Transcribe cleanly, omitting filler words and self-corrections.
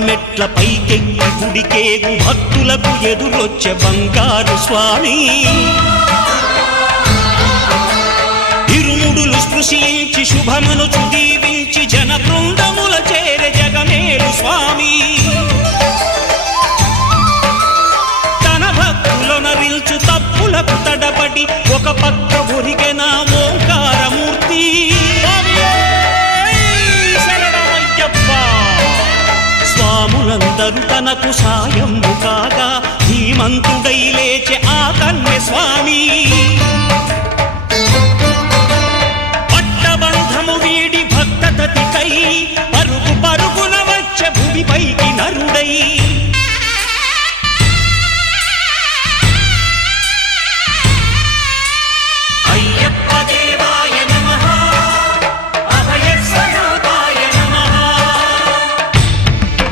మెట్ల పైకెక్కి గుడికేగు భక్తులకు ఎదురొచ్చే బంగారు స్వామి ఇరుముడులు స్పృశించి శుభమనుచు దీవించి జన బృందముల చేరే జగమేలు స్వామి తన భక్తులనరిల్చు తప్పులకు తడబడి ఒక పక్క ఒరిగెన ఓంకారమూర్తి స్వాములందరూ తనకు సాయము కాగా ధీమంతుడై లేచే ఆ కన్య స్వామి పట్టబంధము వీడి భక్తతతికై